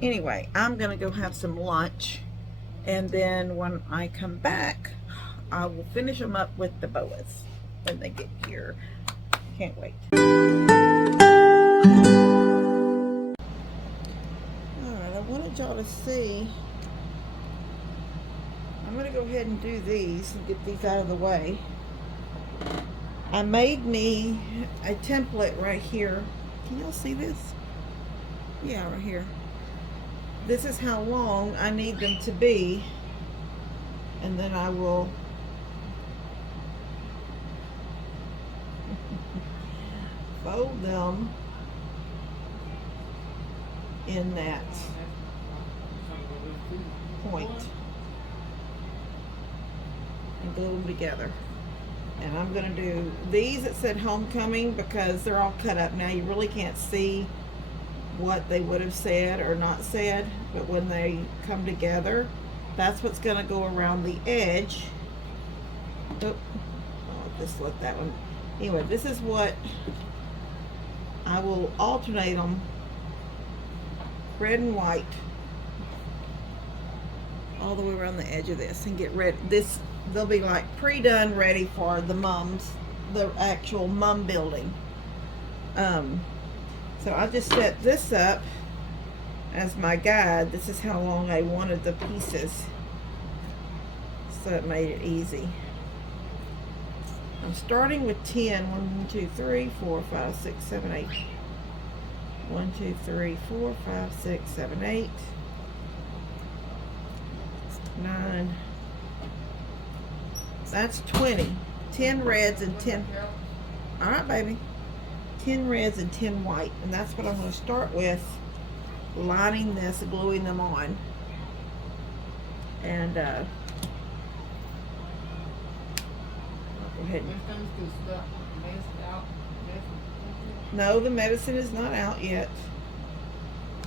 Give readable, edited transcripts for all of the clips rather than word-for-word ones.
Anyway, I'm gonna go have some lunch, and then when I come back, I will finish them up with the boas when they get here. Can't wait. Alright, I wanted y'all to see. I'm gonna go ahead and do these and get these out of the way. I made me a template right here. Can y'all see this? Yeah, right here. This is how long I need them to be, and then I will fold them in that point and glue them together. And I'm going to do these that said homecoming because they're all cut up now. You really can't see what they would have said or not said, but when they come together, that's what's going to go around the edge. Oh, I'll just let that one. Anyway, this is what I will alternate them, red and white, all the way around the edge of this, and get ready. This, they'll be like pre-done, ready for the mums, the actual mum building. So I just set this up as my guide. This is how long I wanted the pieces, so it made it easy. I'm starting with 10. 1, 2, 3, 4, 5, 6, 7, 8. 1, 2, 3, 4, 5, 6, 7, 8. 9. That's 20. 10 reds and 10. All right, baby. 10 reds and 10 white, and that's what I'm going to start with, lining this, gluing them on, and I'll go ahead and... No, the medicine is not out yet.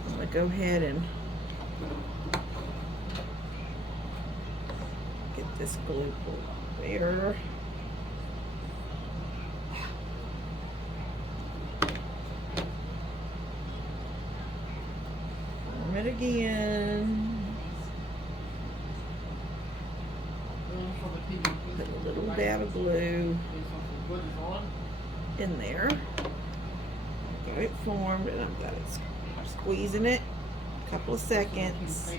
I'm going to go ahead and get this glue pulled there. It again. Put a little dab of glue in there. Got it formed, and I've got it squeezing it a couple of seconds.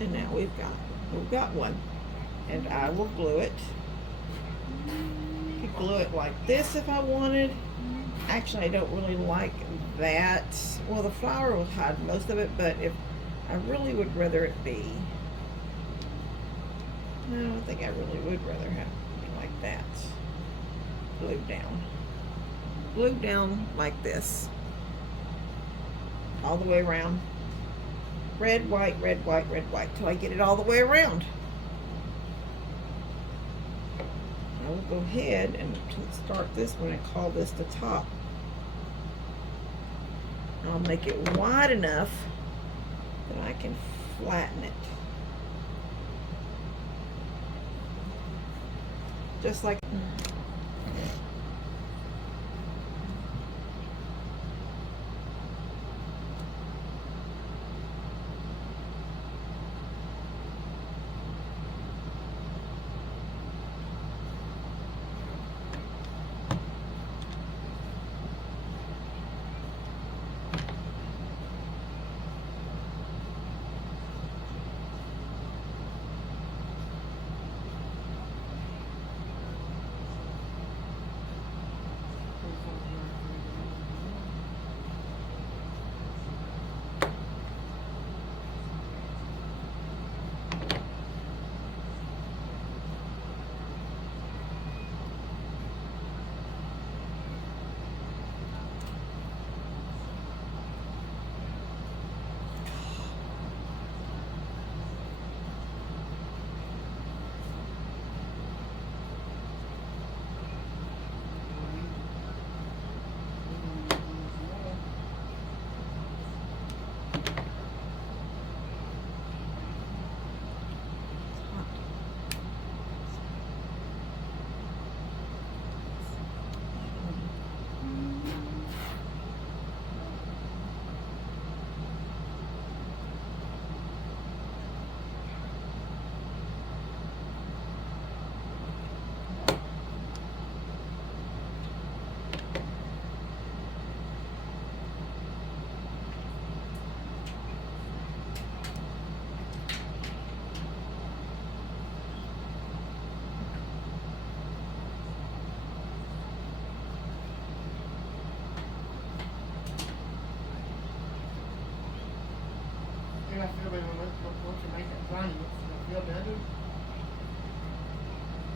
And now we've got one. And I will glue it. I could glue it like this if I wanted. Actually, I don't really like that. Well, the flower will hide most of it, but if I really would rather it be, no, I think I really would rather have it like that. Glued down like this, all the way around. Red, white, red, white, red, white, till I get it all the way around. I will go ahead and start this one and call this the top. I'll make it wide enough that I can flatten it. Just like...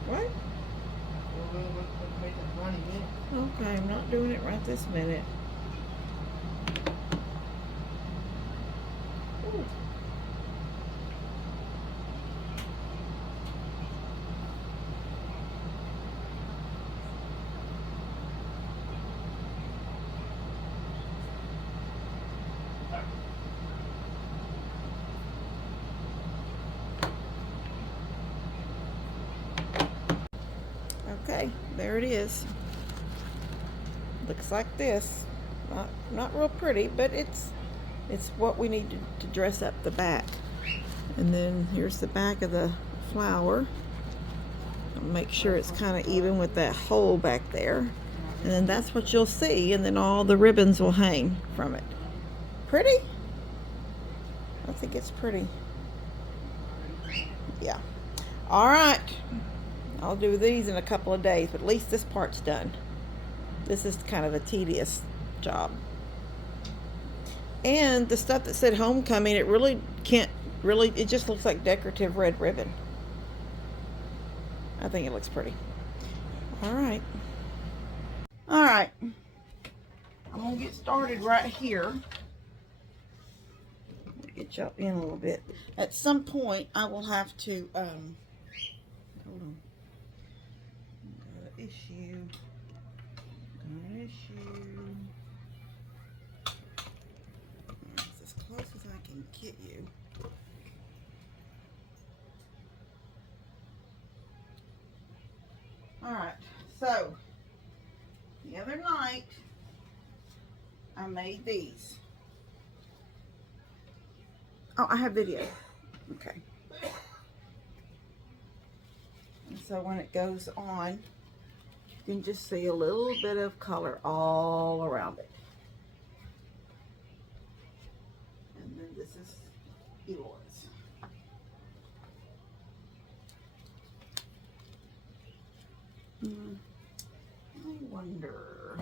What? Okay, I'm not doing it right this minute. Ooh. Okay, there it is. Looks like this. Not real pretty, but it's what we need to dress up the back. And then here's the back of the flower. Make sure it's kind of even with that hole back there. And then that's what you'll see, and then all the ribbons will hang from it. Pretty? I think it's pretty. Yeah. All right. I'll do these in a couple of days, but at least this part's done. This is kind of a tedious job. And the stuff that said homecoming, it really can't really, it just looks like decorative red ribbon. I think it looks pretty. All right. All right. I'm going to get started right here. Get y'all in a little bit. At some point, I will have to, hold on. Issue. It's as close as I can get you. Alright, so the other night I made these. Oh, I have video. Okay. And so when it goes on, you can just see a little bit of color all around it. And then this is Eloy's. I wonder.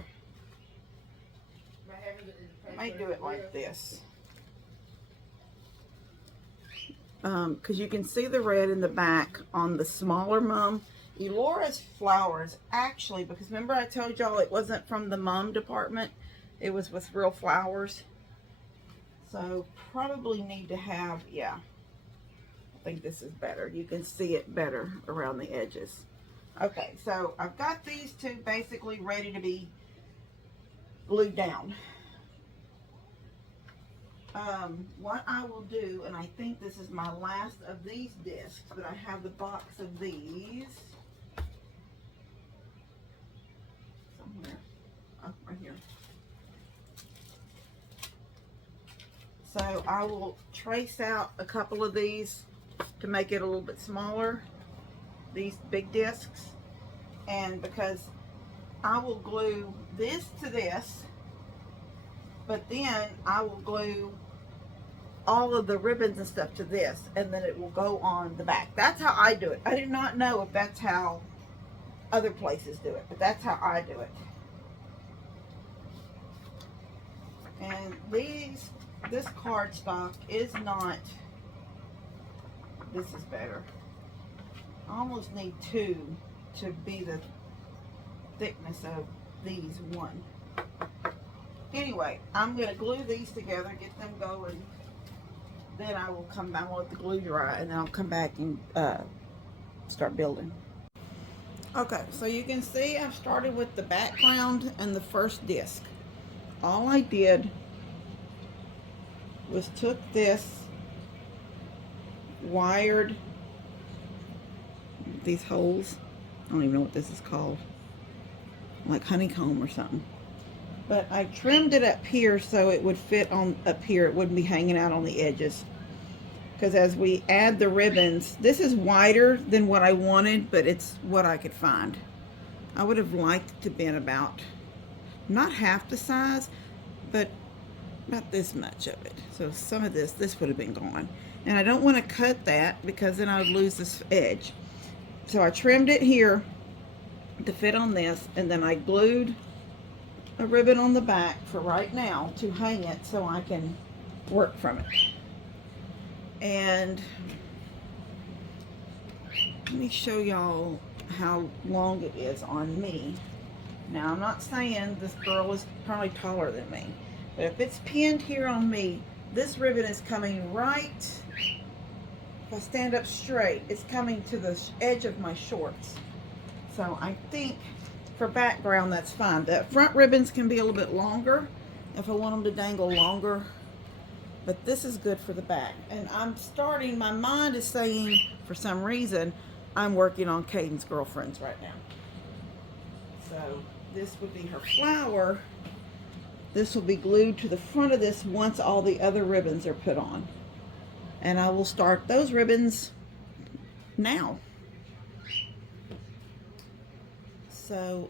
I might do it like this. Because you can see the red in the back on the smaller mum. Elora's flowers, actually, because remember I told y'all it wasn't from the mum department, it was with real flowers. So probably need to have, yeah, I think this is better. You can see it better around the edges. Okay, so I've got these two basically ready to be glued down. What I will do, and I think this is my last of these discs, but I have the box of these somewhere. Oh, right here. So I will trace out a couple of these to make it a little bit smaller, these big discs, and because I will glue this to this, but then I will glue all of the ribbons and stuff to this, and then it will go on the back. That's how I do it. I do not know if that's how other places do it, but that's how I do it. And this cardstock is not, this is better. I almost need two to be the thickness of these one. Anyway, I'm going to glue these together, get them going. Then I will come back, I'll let the glue dry, and then I'll come back and start building. Okay, so you can see I've started with the background and the first disc. All I did was took this, wired these holes. I don't even know what this is called. Like honeycomb or something. But I trimmed it up here so it would fit on up here. It wouldn't be hanging out on the edges. Because as we add the ribbons, this is wider than what I wanted, but it's what I could find. I would have liked to been about, not half the size, but about this much of it. So some of this would have been gone. And I don't want to cut that because then I would lose this edge. So I trimmed it here to fit on this, and then I glued a ribbon on the back for right now to hang it so I can work from it. And let me show y'all how long it is on me. Now, I'm not saying this girl is probably taller than me, but if it's pinned here on me, this ribbon is coming right, if I stand up straight, it's coming to the edge of my shorts. So I think for background, that's fine. The front ribbons can be a little bit longer if I want them to dangle longer, but this is good for the back. And I'm starting, my mind is saying, for some reason, I'm working on Caden's girlfriends right now. So this would be her flower. This will be glued to the front of this once all the other ribbons are put on. And I will start those ribbons now. So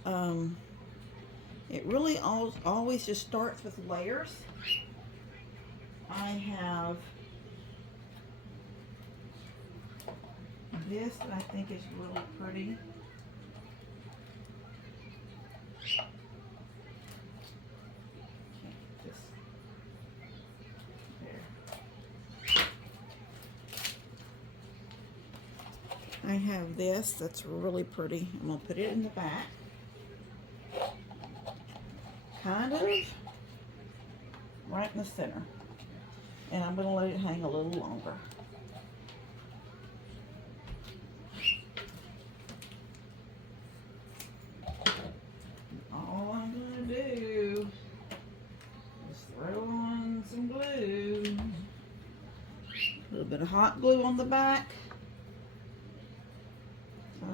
it really always just starts with layers. I have this that I think is really pretty. I have this that's really pretty. I'm going to put it in the back. Kind of right in the center. And I'm going to let it hang a little longer. All I'm going to do is throw on some glue. A little bit of hot glue on the back.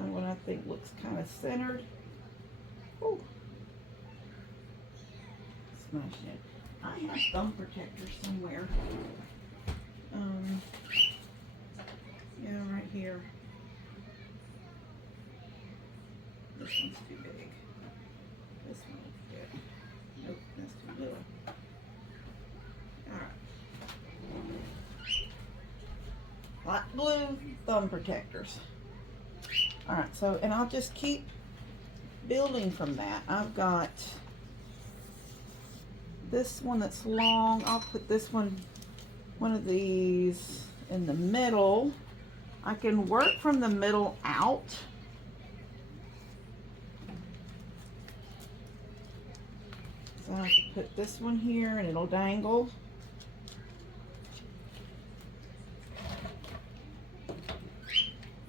What I think looks kind of centered. Ooh. Smash it. I have thumb protectors somewhere. Yeah, right here. This one's too big. This one looks good. Nope, that's too little. Alright. Hot glue thumb protectors. Alright, so, and I'll just keep building from that. I've got this one that's long. I'll put this one of these in the middle. I can work from the middle out. So I can put this one here and it'll dangle.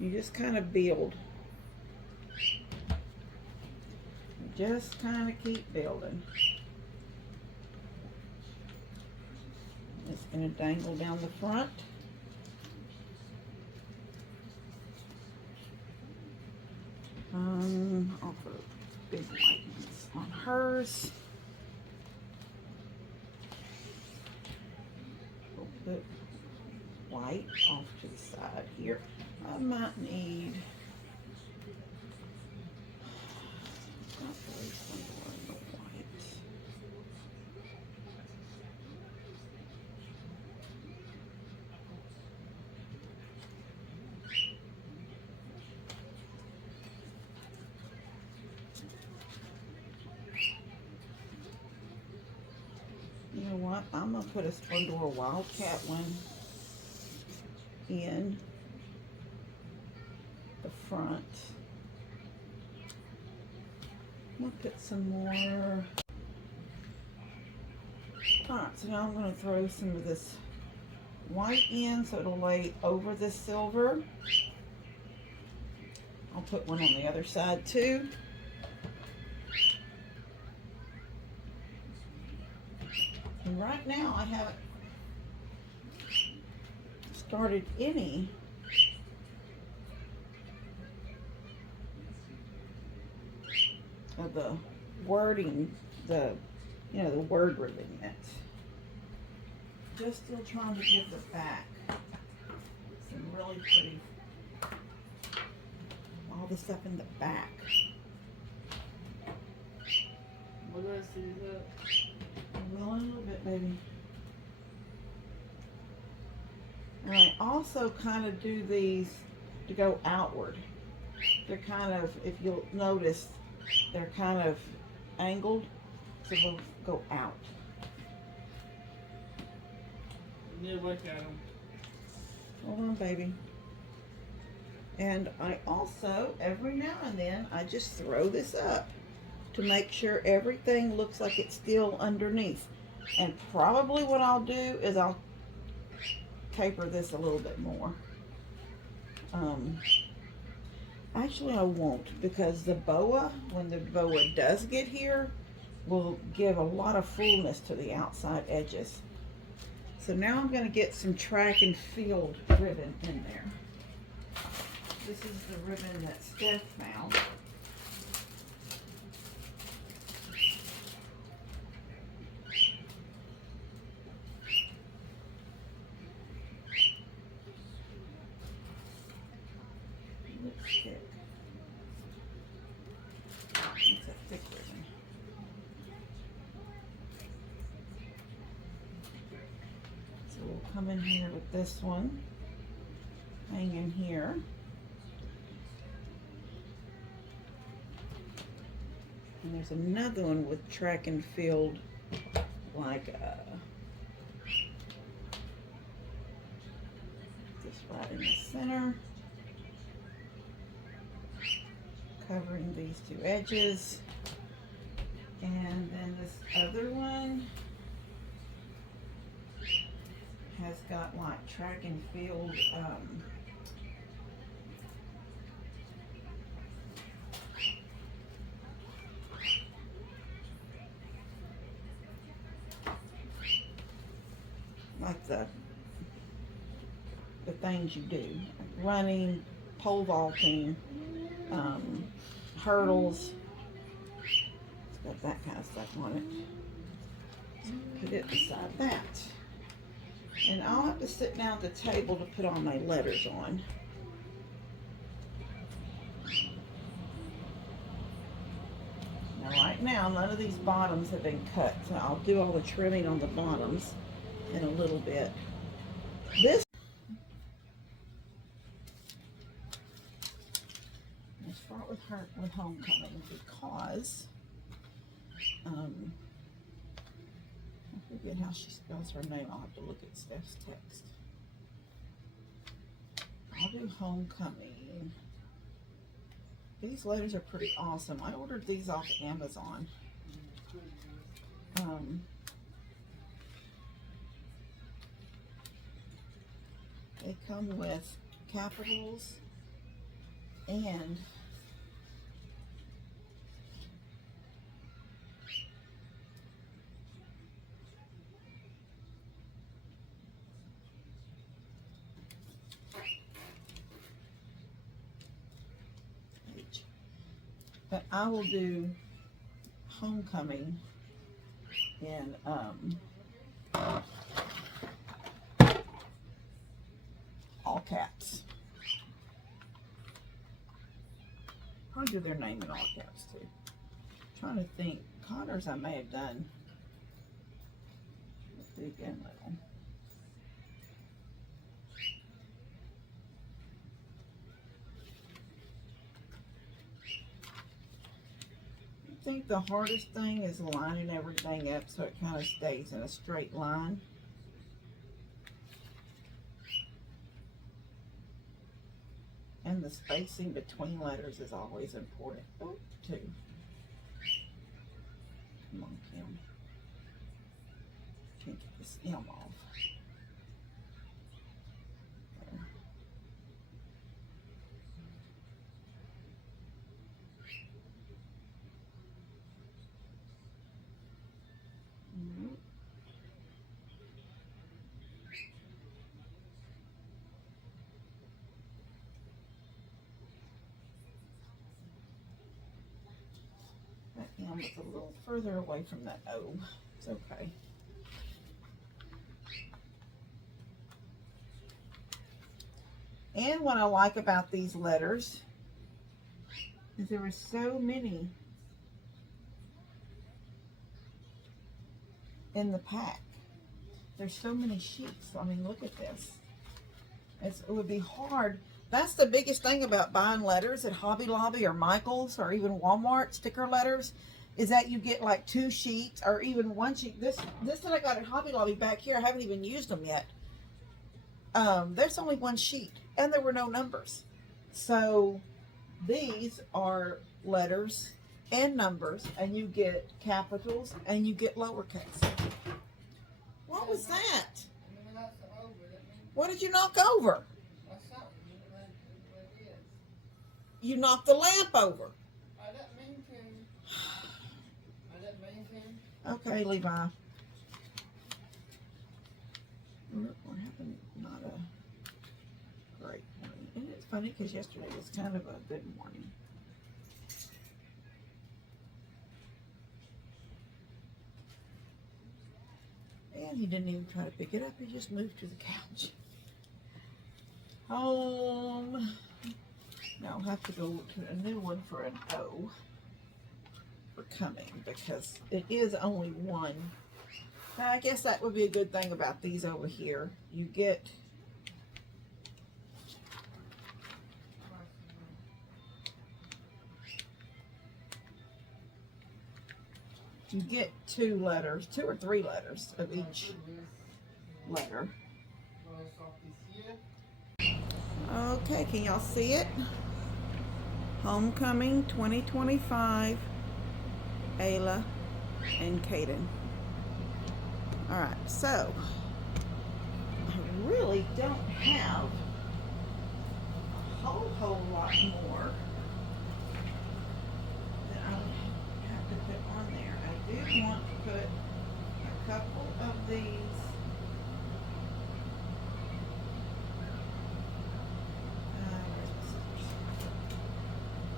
You just kind of build. Just kind of keep building. It's going to dangle down the front. I'll put a big white ones on hers. We'll put white off to the side here. I might need you know what? I'm gonna put a Splendor Wildcat one in the front. I'm gonna put some more. Alright, so now I'm gonna throw some of this white in so it'll lay over this silver. I'll put one on the other side too. And right now I haven't started any of the wording, the word ribbon yet. Just still trying to give the back some really pretty, all the stuff in the back. What do I see that? Well, a little bit, baby. And I also kind of do these to go outward. They're kind of, if you'll notice, they're kind of angled, so they'll go out. Yeah, look at them. Hold on, baby. And I also, every now and then, I just throw this up to make sure everything looks like it's still underneath. And probably what I'll do is I'll taper this a little bit more. Actually, I won't, because the boa, when the boa does get here, will give a lot of fullness to the outside edges. So now I'm going to get some track and field ribbon in there. This is the ribbon that Steph found. Lipstick. It's a thick ribbon. So we'll come in here with this one, hang in here. And there's another one with track and field, like just right in the center, covering these two edges. And then this other one has got like track and field like the things you do, like running, pole vaulting, hurdles. It's got that kind of stuff on it. So put it beside that. And I'll have to sit down at the table to put all my letters on. Now right now, none of these bottoms have been cut, so I'll do all the trimming on the bottoms in a little bit. This, I'll start with homecoming, because I forget how she spells her name. I'll have to look at Steph's text. I'll do homecoming. These letters are pretty awesome. I ordered these off Amazon. They come with capitals and H. But I will do homecoming in all caps. Probably do their name in all caps too. I'm trying to think. Connor's I may have done big and little. I think the hardest thing is lining everything up so it kind of stays in a straight line. And the spacing between letters is always important too. Come on, Kim. Can't get this M off. There. That M is a little further away from that O. It's okay. And what I like about these letters is there were so many in the pack. There's so many sheets. I mean, look at this. It would be hard. That's the biggest thing about buying letters at Hobby Lobby or Michael's or even Walmart, sticker letters, is that you get like 2 sheets or even 1 sheet. This that I got at Hobby Lobby back here, I haven't even used them yet. there's only one sheet and there were no numbers. So these are letters and numbers, and you get capitals and you get lowercase. What was that? What did you knock over? You knocked the lamp over. Okay, Levi. We're having not a great morning. And it's funny because yesterday was kind of a good morning. And he didn't even try to pick it up. He just moved to the couch. Home. Now I'll have to go to a new one for an O for coming because it is only one. Now, I guess that would be a good thing about these over here. You get two letters, 2 or 3 letters of each letter. Okay, can y'all see it? Homecoming 2025, Ayla and Kaden. All right, so I really don't have a whole lot more that I would have to put on there. I do want to put a couple of these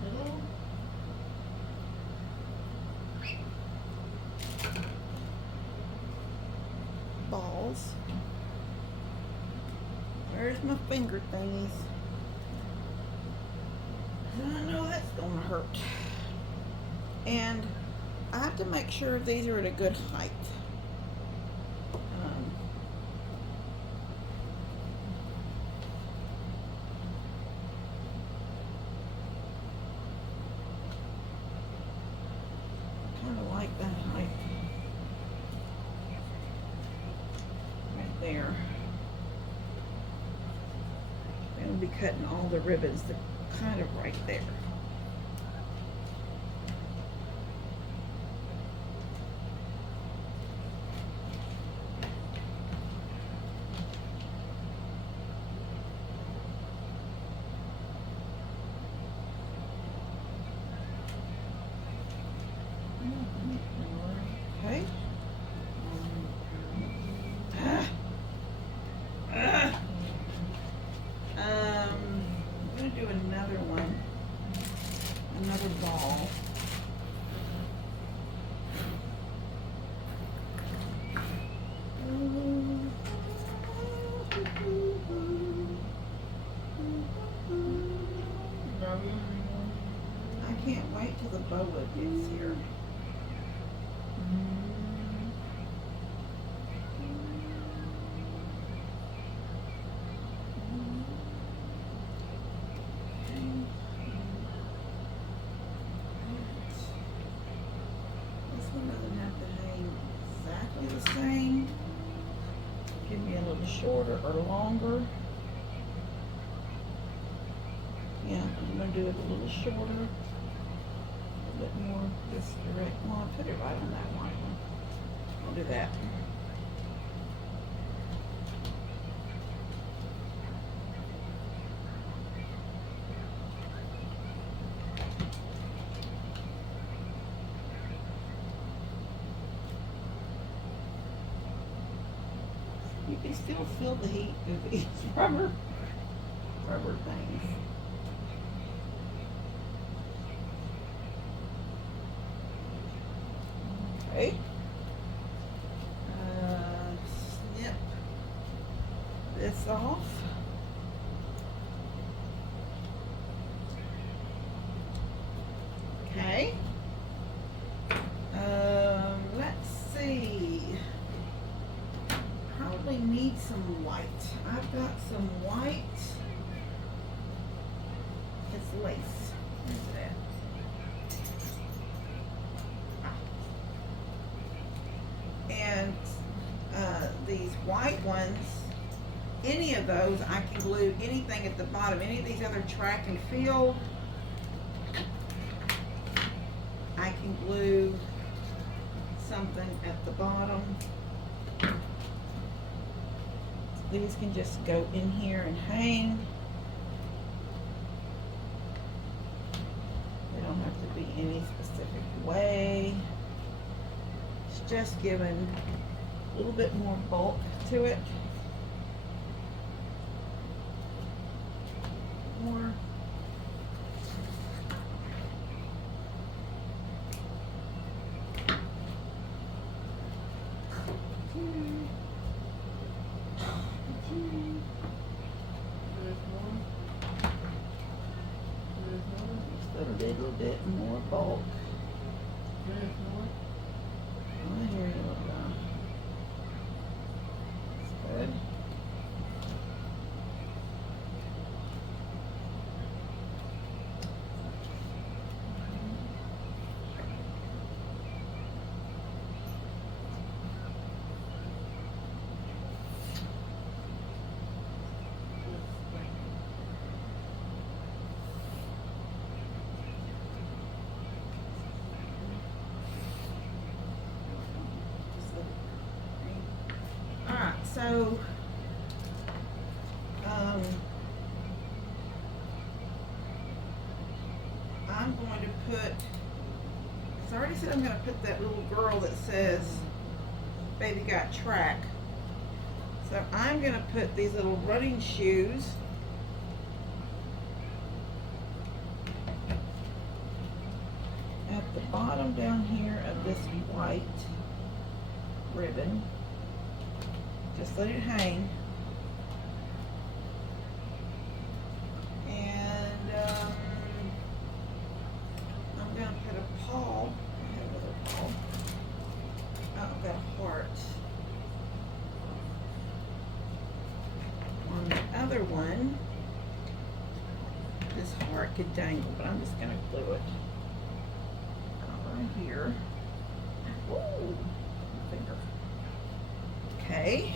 little balls. Where's my finger thingies? I know that's gonna hurt. And I have to make sure these are at a good height. Kind of like that height. Right there. And we'll be cutting all the ribbons that kind of right there. Okay. I'm gonna do another one, another ball. I can't wait till the boa gets here. This one doesn't have to hang exactly the same. Give me a little shorter or longer. Yeah, I'm gonna do it a little shorter, a bit more this direct. Well, I'll put it right on that white one. I'll do that. You can still feel the heat of these rubber things. Okay. Snip this off. Okay. Let's see. Probably need some white. I've got some white. It's lace. Where's it at? And these white ones any of those, I can glue anything at the bottom. Any of these other track and field, I can glue something at the bottom. These can just go in here and hang. They don't have to be any specific way. It's just giving a little bit more bulk to it. More. Just a little bit more bulk. Oh, here you go. That's good. Alright, so I'm going to put, I already said I'm going to put that little girl that says baby got track. So I'm going to put these little running shoes at the bottom down here of this white ribbon. Just let it hang. And I'm going to put a paw. I have another paw. Oh, I've got a heart. On the other one, this heart could dangle, but I'm just going to glue it right here. Ooh, finger. Okay.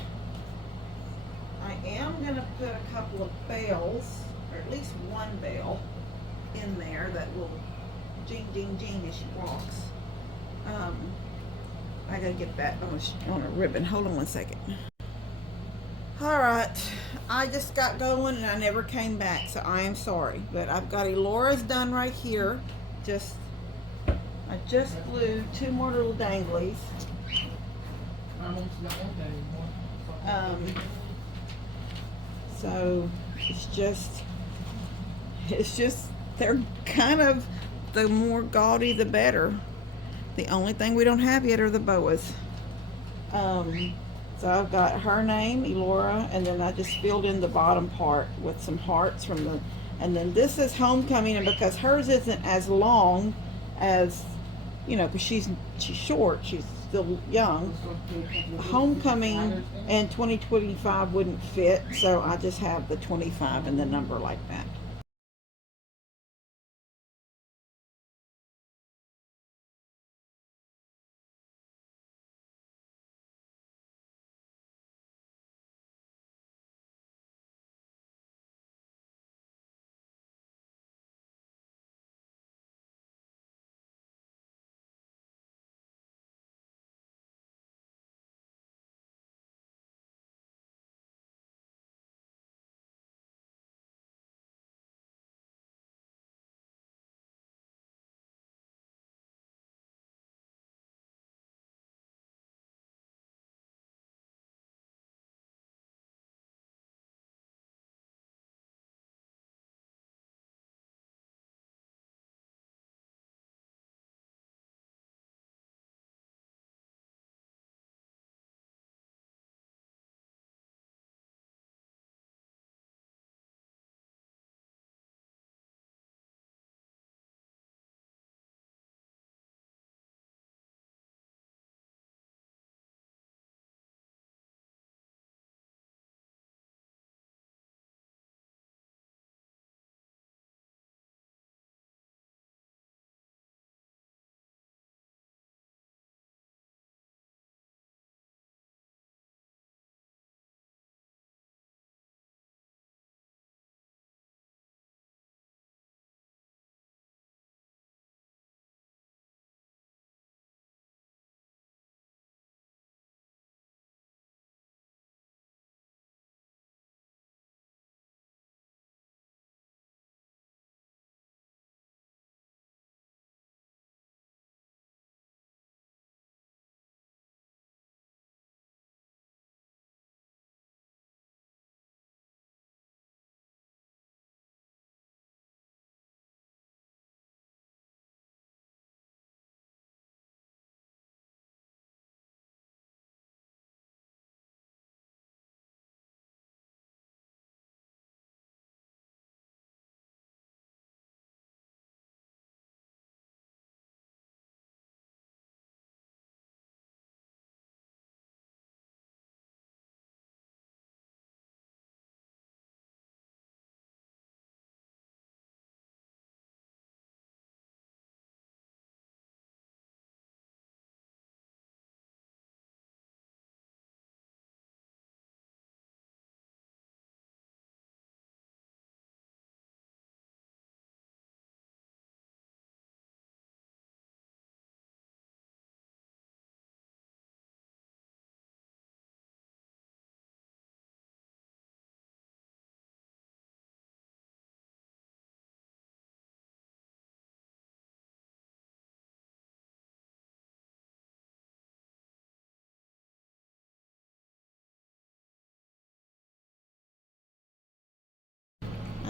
I am going to put a couple of bells, or at least one bell, in there that will jing, jing, jing as she walks. I gotta get that on a ribbon. Hold on one second. Alright, I just got going and I never came back, so I am sorry. But I've got Elora's done right here. I just glued two more little danglies. So it's just they're kind of, the more gaudy the better. The only thing we don't have yet are the boas. So I've got her name, Elora, and then I just filled in the bottom part with some hearts from the, and then this is homecoming, and because hers isn't as long as, you know, because she's short, she's still young. Homecoming and 2025 wouldn't fit, so I just have the 25 and the number like that.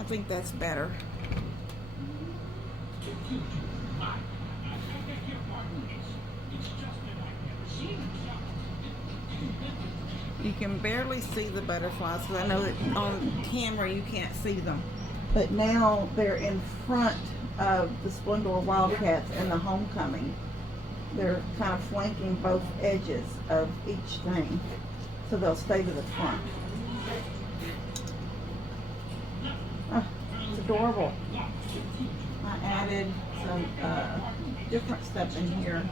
think that's better. You can barely see the butterflies because I know that on camera you can't see them. But now they're in front of the Splendor Wildcats and the Homecoming. They're kind of flanking both edges of each thing, so they'll stay to the front. Oh, it's adorable. I added some different stuff in here.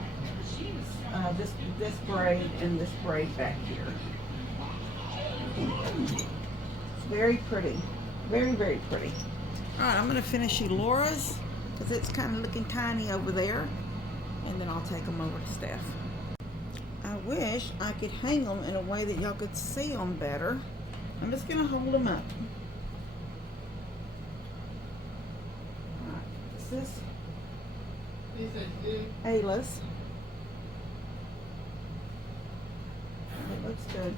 This braid and this braid back here. It's very pretty. Very, very pretty. Alright, I'm going to finish Elora's because it's kind of looking tiny over there. And then I'll take them over to Steph. I wish I could hang them in a way that y'all could see them better. I'm just going to hold them up. Alright, this is Ayla's. It looks good.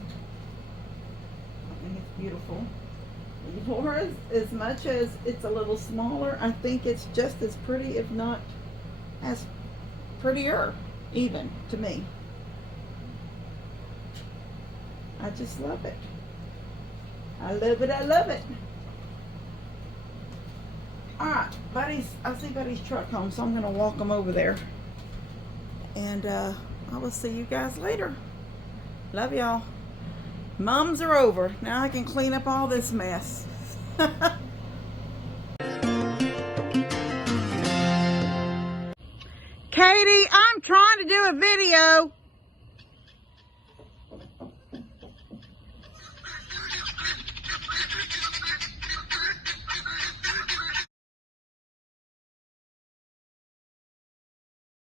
I think it's beautiful. Elora's, as much as it's a little smaller, I think it's just as pretty, if not as prettier, even, to me. I just love it. I love it, I love it. Alright, I see Buddy's truck home, so I'm going to walk him over there. And I will see you guys later. Love y'all. Mums are over. Now I can clean up all this mess. Katie, I'm trying to do a video.